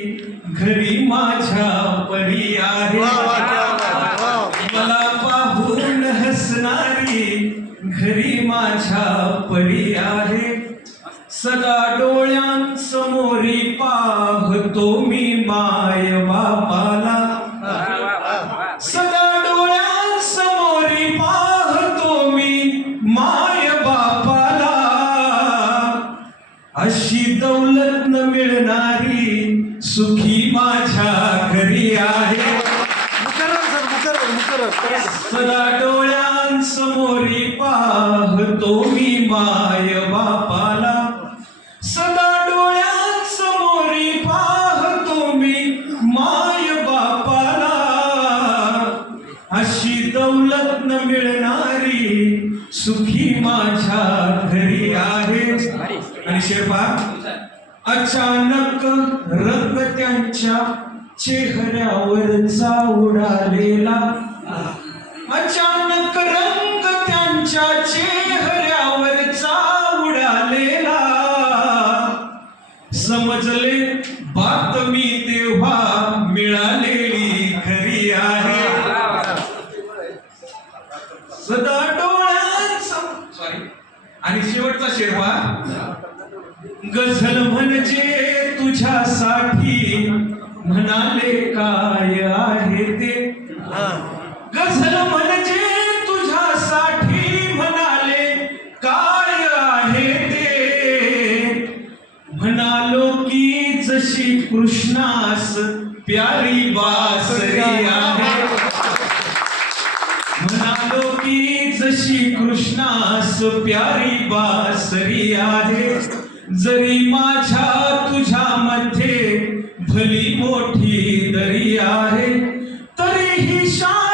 घरी माझ्या परी आहे. मला पाहून हसणारी घरी माझ्या परी आहे. सदा डोळ्यांसमोरी पाहतो मी माय बापाला. सदा डोळ्यांसमोरी पाहतो मी माय बापाला. अशी दौलत न मिळणारी सुखी माझ्या घरी आहे. मुकरर सर मुकरर मुकरर परत. सदा डोळ्यांसमोरी पाहतो मी माय बापाला. सदा डोळ्यांसमोरी पाहतो मी माय बापाला. अशी दौलत न मिळणारी सुखी माझ्या घरी आहे. आणि शेरपा? अचानक रंग त्यांच्या चेहऱ्यावरचा उडालेला. अचानक रंग त्यांच्या चेहऱ्यावरचा उडालेला. समजले बातमी तेव्हा मिळालेली खरी आहे. सदा डोळ्यांचा सॉरी आणि शेवटचा शेरवा. गझल म्हणजे तुझ्यासाठी म्हणाले काय आहे ते. गझल म्हणजे तुझ्यासाठी म्हणाले काय आहे ते? म्हणालो की जशी कृष्णास प्यारी बासरी आहे. म्हणालो की जशी कृष्णास प्यारी बासरी आहे. जरी माझ्या तुझ्या मध्ये भली मोठी दरी आहे तरीही शांत